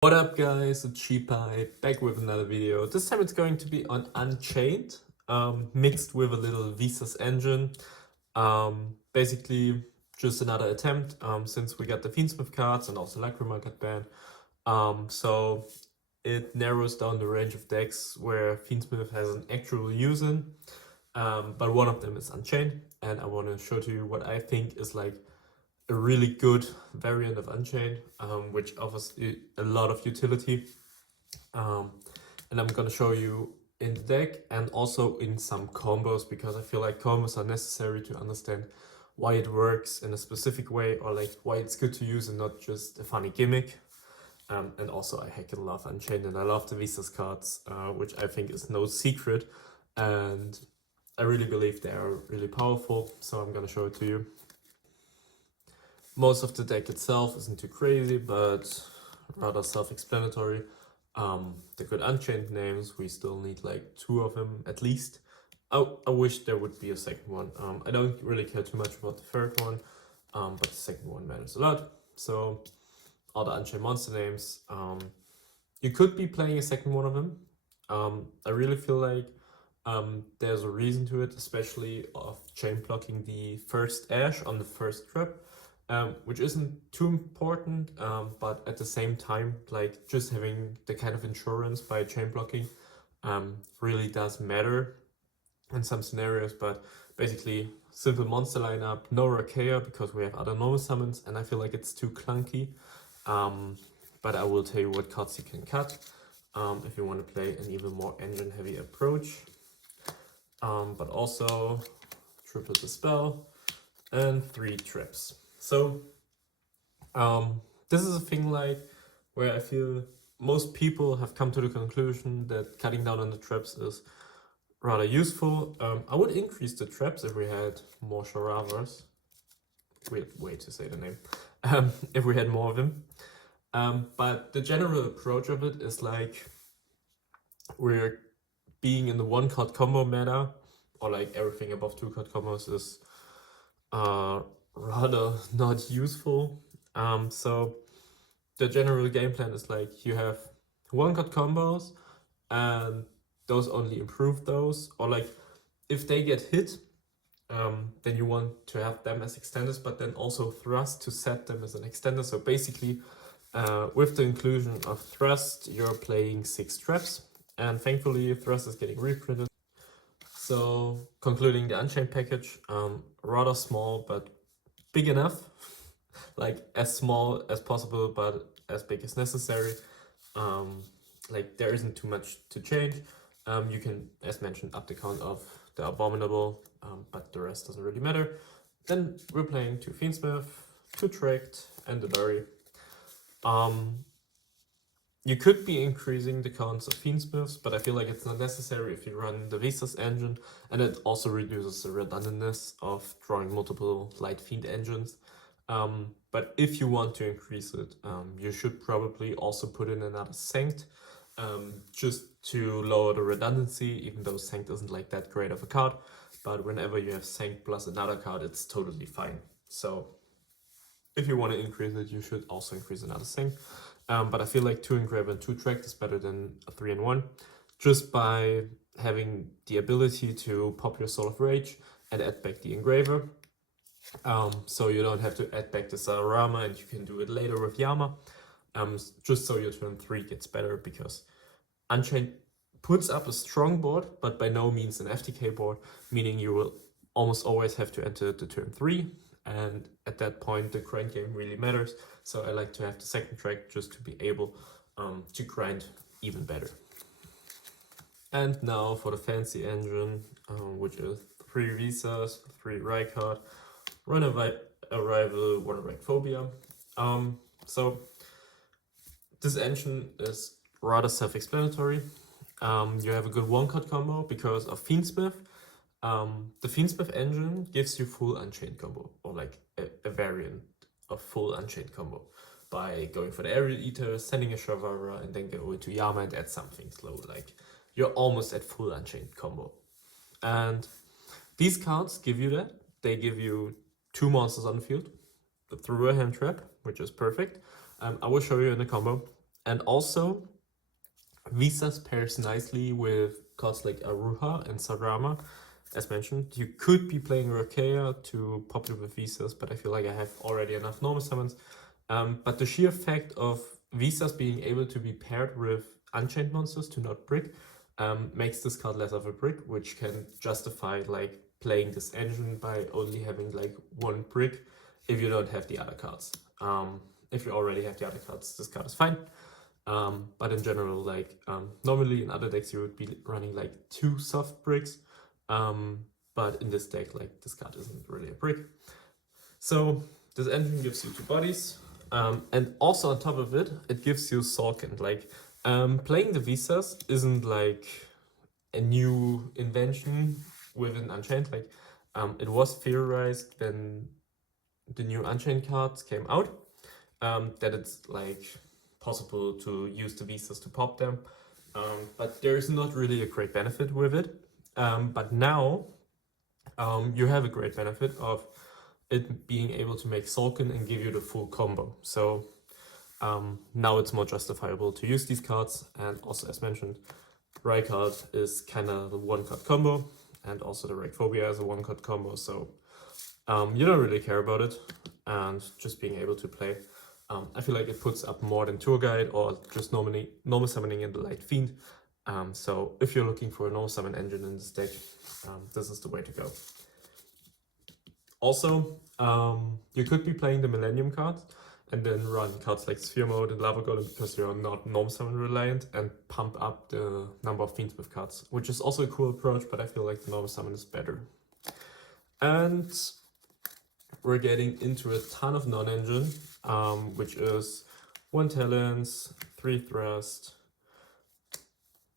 What up guys, it's Sheepeye back with another video. This time it's going to be on Unchained, mixed with a little Visas engine. Basically just another attempt, since we got the Fiendsmith cards and also Lacrima got banned. So it narrows down the range of decks where Fiendsmith has an actual use in, but one of them is Unchained, and I want to show to you what I think is like a really good variant of Unchained, which offers a lot of utility. And I'm gonna show you in the deck and also in some combos, because I feel like combos are necessary to understand why it works in a specific way, or like why it's good to use and not just a funny gimmick. And also I heckin' love Unchained, and I love the Visas cards, which I think is no secret, and I really believe they are really powerful, so I'm gonna show it to you. Most of the deck itself isn't too crazy, but rather self-explanatory. The good Unchained names, we still need like 2 of them at least. I wish there would be a second one. I don't really care too much about the third one, but the second one matters a lot. So all the Unchained monster names, you could be playing a second one of them. I really feel like there's a reason to it, especially of chain blocking the first Ash on the first trap. Which isn't too important, but at the same time, like just having the kind of insurance by chain blocking really does matter in some scenarios. But basically, simple monster lineup, no Rakea because we have other normal summons, and I feel like it's too clunky. But I will tell you what cards you can cut if you want to play an even more engine heavy approach. But also triple dispel and 3 traps. So this is a thing like where I feel most people have come to the conclusion that cutting down on the traps is rather useful. I would increase the traps if we had more Sharavas. Weird way to say the name. If we had more of them. But the general approach of it is like we're being in the 1-card combo meta, or like everything above 2-card combos is rather not useful. So the general game plan is like you have 1-card combos, and those only improve those, or like if they get hit, then you want to have them as extenders, but then also thrust to set them as an extender. So basically, with the inclusion of thrust, you're playing 6 traps, and thankfully thrust is getting reprinted. So concluding the Unchained package, rather small but big enough, like as small as possible but as big as necessary. Like there isn't too much to change. You can, as mentioned, up the count of the Abominable, but the rest doesn't really matter. Then we're playing 2 Fiendsmith, 2 Tricked, and the Dury. You could be increasing the counts of Fiendsmiths, but I feel like it's not necessary if you run the Visas engine, and it also reduces the redundancy of drawing multiple Light Fiend engines. But if you want to increase it, you should probably also put in another Sanct, just to lower the redundancy, even though Sanct isn't like that great of a card. But whenever you have Sanct plus another card, it's totally fine. So if you want to increase it, you should also increase another Sanct. But I feel like 2 Engraver and 2 Tracked is better than a 3-in-1, just by having the ability to pop your Soul of Rage and add back the Engraver. So you don't have to add back the Sararama, and you can do it later with Yama. Just so your turn 3 gets better, because Unchained puts up a strong board, but by no means an FTK board, meaning you will almost always have to enter the turn 3. And at that point, the grind game really matters. So I like to have the second track just to be able to grind even better. And now for the fancy engine, which is 3 Visas, 3 Rykard, 1 Arrival, 1 Phobia. So this engine is rather self-explanatory. You have a good 1-card combo because of Fiendsmith. The Fiendsmith engine gives you full Unchained combo, or like a variant of full Unchained combo, by going for the Aerial Eater, sending a Shavara, and then go into Yama and add something slow. Like you're almost at full Unchained combo. And these cards give you that. They give you 2 monsters on the field through a hand trap, which is perfect. I will show you in the combo. And also, Visas pairs nicely with cards like Aruha and Sarama. As mentioned, you could be playing Rakea to pop it with Visas, but I feel like I have already enough normal summons. But the sheer fact of Visas being able to be paired with Unchained monsters to not brick makes this card less of a brick, which can justify like playing this engine by only having like one brick if you don't have the other cards. If you already have the other cards, this card is fine. But in general, like normally in other decks you would be running like 2 soft bricks, but in this deck, like this card isn't really a brick. So this engine gives you 2 bodies, and also on top of it, it gives you Sulkin. Like playing the Visas isn't like a new invention within Unchained. Like it was theorized when the new Unchained cards came out, that it's like possible to use the Visas to pop them, but there's not really a great benefit with it. But now you have a great benefit of it being able to make Sulkin and give you the full combo. So now it's more justifiable to use these cards, and also as mentioned, Rykard is kind of the 1-card combo, and also the Rayphobia is a 1-card combo, so you don't really care about it, and just being able to play. I feel like it puts up more than Tour Guide or just normal summoning in the Light Fiend. So if you're looking for a normal summon engine in this deck, this is the way to go. Also, you could be playing the Millennium cards and then run cards like Sphere Mode and Lava Golem because you're not normal summon reliant, and pump up the number of Fiendsmith cards, which is also a cool approach, but I feel like the normal summon is better. And we're getting into a ton of non-engine, which is 1 Talents, 3 Thrust,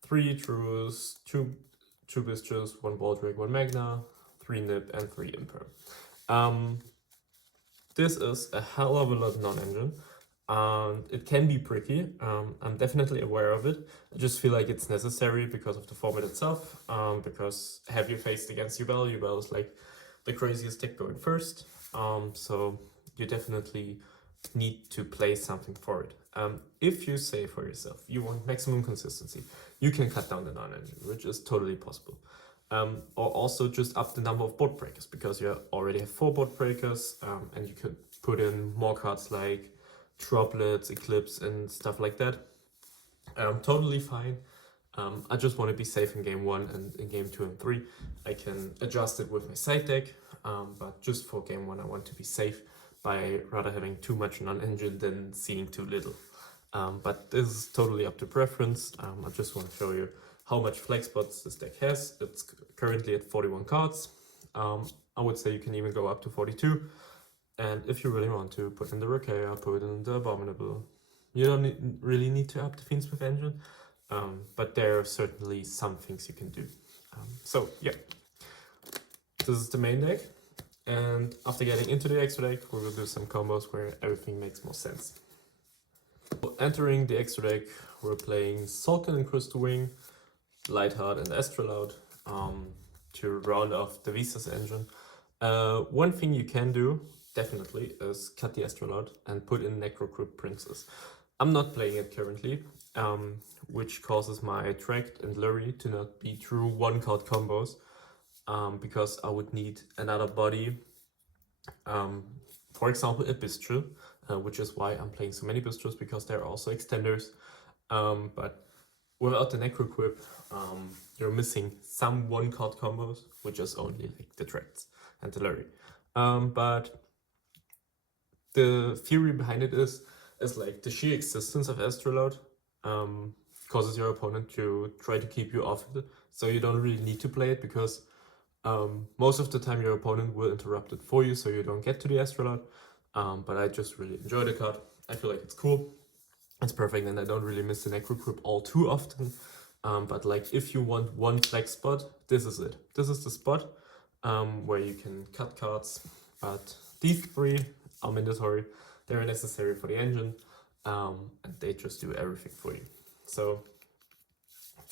3 Trues, 2 Bistures, 1 Baldric, 1 Magna, 3 Nip, and 3 Imper. This is a hell of a lot non-engine, and it can be tricky. I'm definitely aware of it. I just feel like it's necessary because of the format itself, because have you faced against Yubel? Yubel is like the craziest deck going first, so you definitely need to play something for it. If you say for yourself you want maximum consistency, you can cut down the non-engine, which is totally possible. Or also just up the number of board breakers, because you already have 4 board breakers, and you could put in more cards like Droplets, Eclipse, and stuff like that. Totally fine. I just want to be safe in game 1, and in game 2 and 3 I can adjust it with my side deck, but just for game 1 I want to be safe by rather having too much non-engine than seeing too little. But this is totally up to preference. I just want to show you how much flex spots this deck has. It's currently at 41 cards. I would say you can even go up to 42. And if you really want to put in the Rakea, put in the Abominable, you don't really need to up the Fiendsmith engine, but there are certainly some things you can do. So yeah, this is the main deck. And after getting into the extra deck, we will do some combos where everything makes more sense. Entering the extra deck, we're playing Sulkin and Crystal Wing, Lightheart and Astrolaud, to round off the Visas engine. One thing you can do, definitely, is cut the Astrolaud and put in Necrocrypt Princess. I'm not playing it currently, which causes my Tract and Lurry to not be true 1-card combos, because I would need another body, for example a Bistro, which is why I'm playing so many Bistros, because they're also extenders, but without the Necroquip, you're missing some 1-card combos, which is only like the Tracts and the Lurry. But the theory behind it is like the sheer existence of Astrolaud causes your opponent to try to keep you off it, so you don't really need to play it, because most of the time your opponent will interrupt it for you, so you don't get to the Astrolaud. But I just really enjoy the card. I feel like it's cool, it's perfect, and I don't really miss the Necrocrypt all too often. But like if you want one flex spot, this is it. This is the spot where you can cut cards, but these 3 are mandatory. They're necessary for the engine, and they just do everything for you. So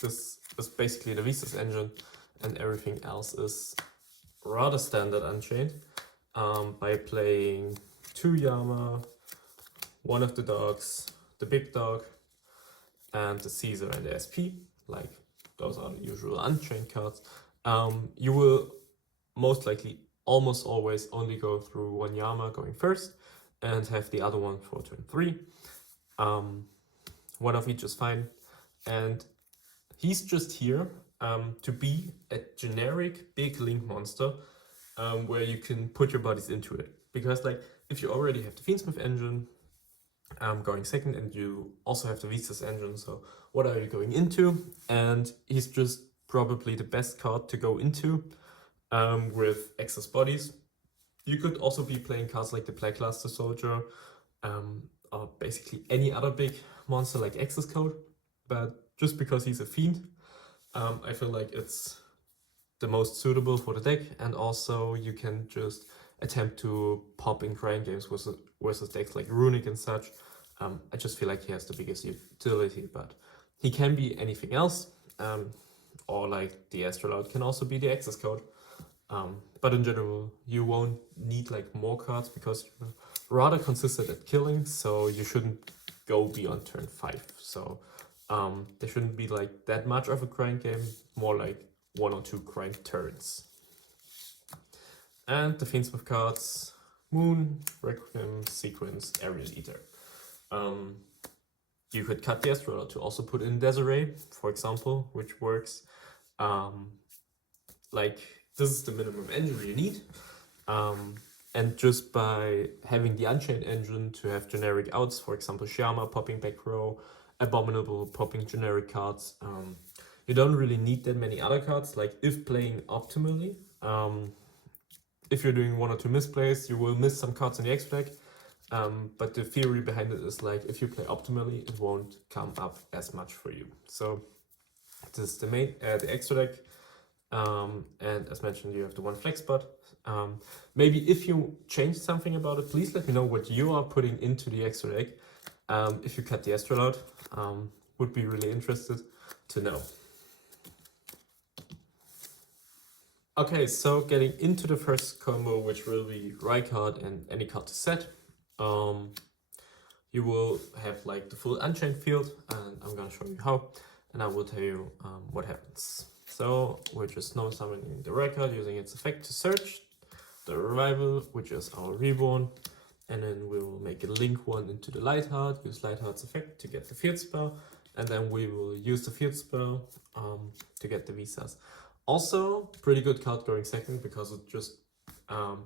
this is basically the Visas engine, and everything else is rather standard Unchained, by playing 2 Yama, 1 of the dogs, the big dog, and the Caesar and the SP, like those are the usual Unchained cards, you will most likely almost always only go through one Yama going first and have the other one for turn 3. One of each is fine, and he's just here to be a generic big link monster where you can put your bodies into it. Because like if you already have the Fiendsmith engine going second and you also have the Visas engine, so what are you going into? And he's just probably the best card to go into with excess bodies. You could also be playing cards like the Blackluster Soldier or basically any other big monster like Access Code, but just because he's a fiend, I feel like it's the most suitable for the deck, and also you can just attempt to pop in grind games versus decks like Runic and such. I just feel like he has the biggest utility, but he can be anything else, or like the Astrolabe can also be the Access Code. But in general, you won't need like more cards because you're rather consistent at killing, so you shouldn't go beyond turn 5. So there shouldn't be like that much of a grind game, more like 1 or 2 grind turns. And the Fiendsmith cards, Moon, Requiem, Sequence, Aerial Eater. You could cut the Astrolabe to also put in Desiree, for example, which works. Like, this is the minimum engine you need. And just by having the Unchained engine to have generic outs, for example, Shyama popping back row, Abominable popping generic cards, you don't really need that many other cards. Like, if playing optimally, if you're doing 1 or 2 misplays, you will miss some cards in the extra deck. But the theory behind it is like, if you play optimally, it won't come up as much for you. So this is the main, the extra deck. And as mentioned, you have the 1 flex spot. Maybe if you change something about it, please let me know what you are putting into the extra deck. If you cut the Astrolabe, would be really interested to know. Okay, so getting into the first combo, which will be Rykard and any card to set. You will have like the full Unchained field, and I'm gonna show you how, and I will tell you what happens. So we're just normal summoning the Rykard using its effect to search the Revival, which is our Reborn, and then we will make a link 1 into the Lightheart, use Lightheart's effect to get the field spell, and then we will use the field spell to get the Visas. Also, pretty good card going second because it just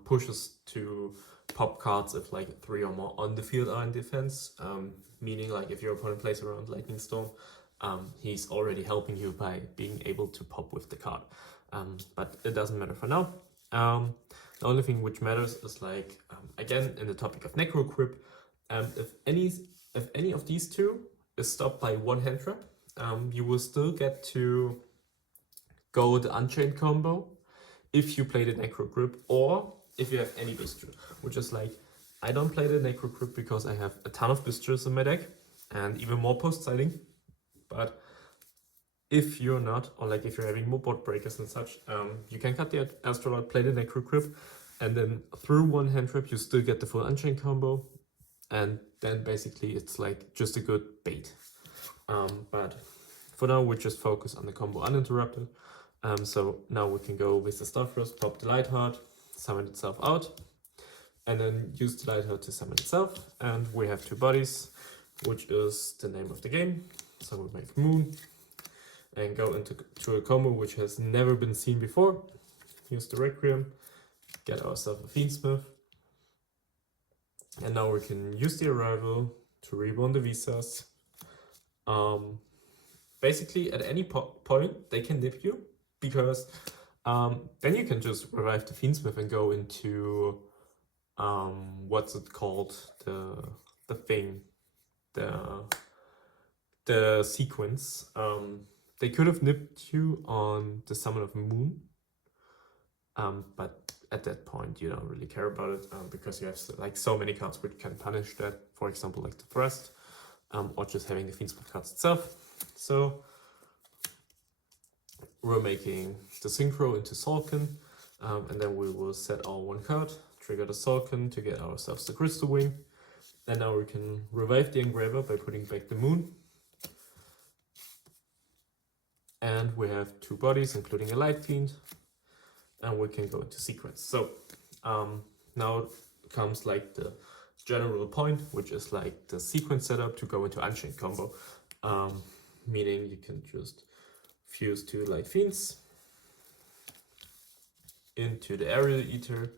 pushes to pop cards if like 3 or more on the field are in defense, meaning like if your opponent plays around Lightning Storm, he's already helping you by being able to pop with the card. But it doesn't matter for now. The only thing which matters is like, again, in the topic of Necro Grip, if any of these two is stopped by 1 hand trap, you will still get to go the Unchained combo if you play the Necro Grip, or if you have any Bistro, which is like, I don't play the Necro Grip because I have a ton of Bistros in my deck, and even more post-siding. But if you're not, or like if you're having more board breakers and such, you can cut the Astrolabe, play the Necro Grip, and then through 1 hand trap you still get the full Unchained combo, and then basically it's like just a good bait. But for now we just focus on the combo uninterrupted. So now we can go with the Starfrost, pop the Lightheart, summon itself out, and then use the Lightheart to summon itself. And we have 2 bodies, which is the name of the game. So we make Moon and go into a combo which has never been seen before. Use the Requiem, get ourselves a Fiendsmith, and now we can use the Arrival to reborn the Visas. Basically, at any point they can nip you, because then you can just revive the Fiendsmith and go into what's it called, the thing, the sequence. They could have nipped you on the Summon of Moon, but at that point you don't really care about it, because you have like so many cards which can punish that, for example like the Thrust, or just having the Fiendsmith cards itself. So we're making the Synchro into Sulkin, and then we will set our 1 card, trigger the Sulkin to get ourselves the Crystal Wing, and now we can revive the Engraver by putting back the Moon, and we have 2 bodies, including a Light Fiend, and we can go into sequence. So now comes like the general point, which is like the sequence setup to go into Unchained combo, meaning you can just fuse 2 Light Fiends into the Aerial Eater,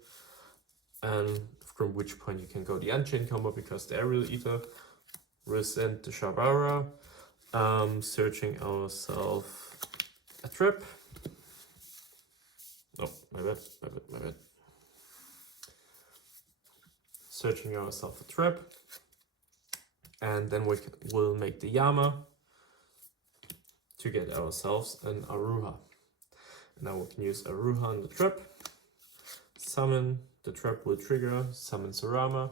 and from which point you can go the Unchained combo, because the Aerial Eater will send the Shavara, searching ourselves a trap. Oh, my bad. Searching ourselves a trap, and then we'll make the Yama to get ourselves an Aruha. Now we can use Aruha on the trap, summon, the trap will trigger, summon Sarama,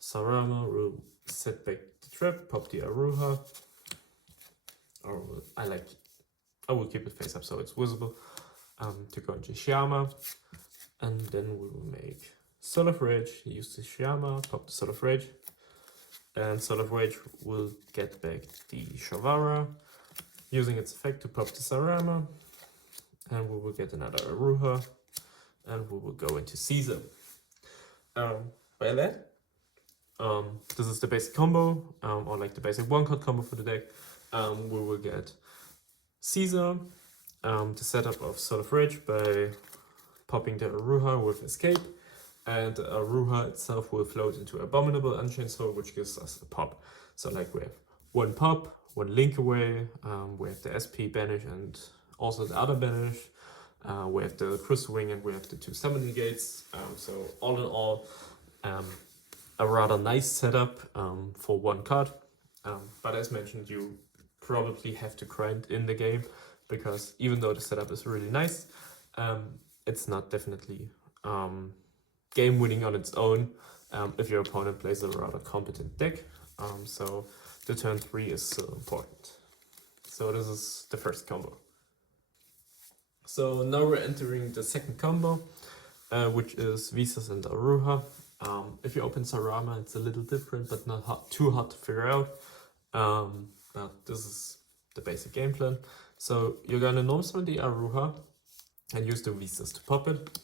Sarama will set back the trap, pop the Aruha, or I will keep it face up so it's visible, to go into Shiyama, and then we will make Soul of Rage, use the Shiyama, pop the Soul of Rage, and Soul of Rage will get back the Shavara, using its effect to pop the Sarama, and we will get another Aruha, and we will go into Caesar. By that, this is the basic combo, or like the basic 1-card combo for the deck. We will get Caesar, the setup of Soul of Rage by popping the Aruha with Escape, and the Aruha itself will float into Abominable Unchained Soul, which gives us a pop. So like we have 1 pop, 1 link away, we have the SP banish and also the other banish, we have the Crystal Wing, and we have the 2 summon negates. So all in all, a rather nice setup for 1 card. But as mentioned, you probably have to grind in the game, because even though the setup is really nice, it's not definitely game winning on its own if your opponent plays a rather competent deck. So the turn 3 is still important. So this is the first combo. So now we're entering the second combo, which is Visas and Aruha. If you open Sarama, it's a little different, but not too hard to figure out. But this is the basic game plan. So you're gonna norm summon the Aruha and use the Visas to pop it.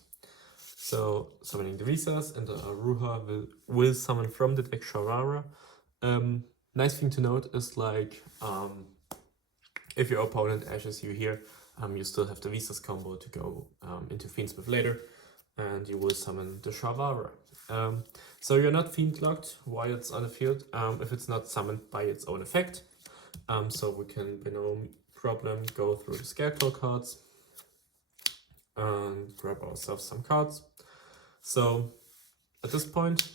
So summoning the Visas, and the Aruha will summon from the deck Shavara. Nice thing to note is like, if your opponent ashes you here, you still have the Visas combo to go into Fiendsmith later, and you will summon the Shavara. So you're not Fiend locked while it's on the field if it's not summoned by its own effect. So we can, by no problem, go through the Scareclaw cards and grab ourselves some cards. So at this point,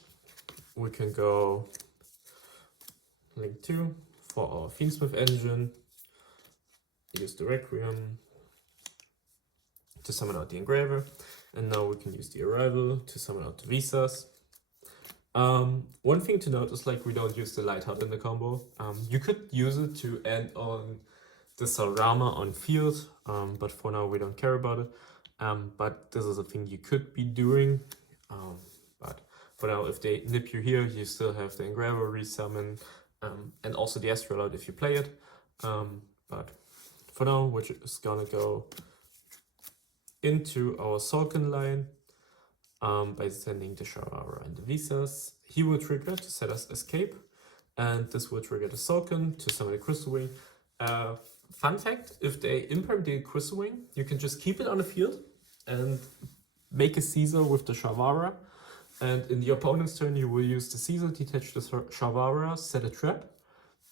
we can go Link 2 for our Fiendsmith engine, use the Requiem to summon out the Engraver, and now we can use the Arrival to summon out the Visas. One thing to note is like we don't use the Lightheart in the combo. You could use it to end on the Sarama on field, but for now we don't care about it. But this is a thing you could be doing. But for now, if they nip you here, you still have the Engraver resummon, and also the Astrolite if you play it. But for now, we're just gonna go into our Sulkin line by sending the Shavara and the Visas. He will trigger to set us Escape, and this will trigger the Sulkin to summon the Crystal Wing. Fun fact, if they imperm the Crystal Wing, you can just keep it on the field and make a Caesar with the Shavara, and in the opponent's turn you will use the Caesar, detach the Shavara, set a trap,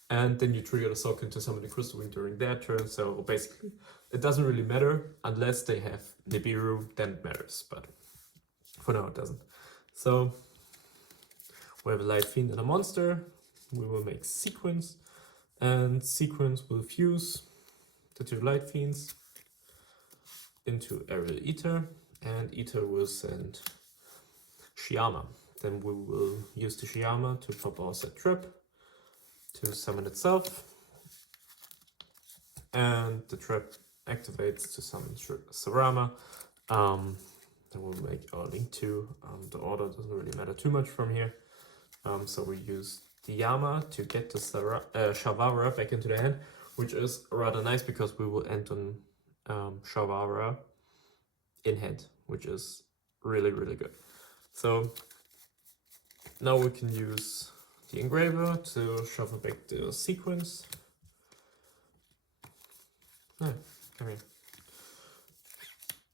and then you trigger the Sulkin to summon the Crystal Wing during their turn. So basically, it doesn't really matter unless they have Nibiru, then it matters, but for now it doesn't. So we have a Light Fiend and a monster. We will make Sequence, and Sequence will fuse the 2 Light Fiends into Aerial Eater, and Eater will send Shiyama. Then we will use the Shiyama to pop our set trap to summon itself, and the trap activates to summon Sarama. Then we'll make our Link 2. The order doesn't really matter too much from here. So we use the Yama to get the Shavara back into the hand. which is rather nice because we will end on Shavara in hand, which is really, really good. So now we can use the engraver to shuffle back the sequence. No, come here.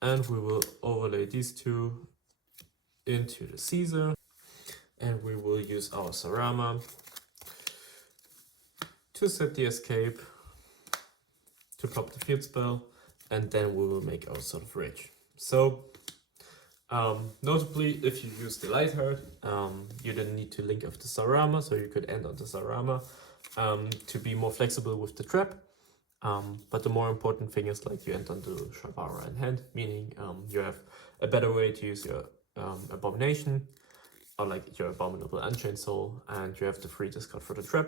And we will overlay these two into the Caesar. And we will use our Sarama to set the escape, to pop the field spell, and then we will make our Sword of Rage. So, notably, if you use the Light Heart, you didn't need to link off the Sarama, so you could end on the Sarama to be more flexible with the trap. But the more important thing is like you end on the Shavara in hand, meaning you have a better way to use your Abomination, or like your Abominable Unchained Soul, and you have the free discard for the trap.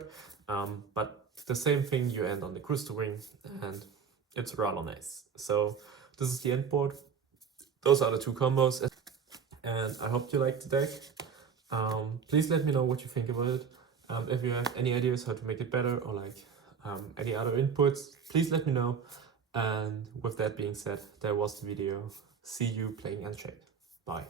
But the same thing, you end on the Crystal Ring, and it's rather nice. So this is the end board. Those are the two combos, and I hope you liked the deck. Please let me know what you think about it. If you have any ideas how to make it better, or like any other inputs, please let me know. And with that being said, that was the video. See you playing Unchained. Bye.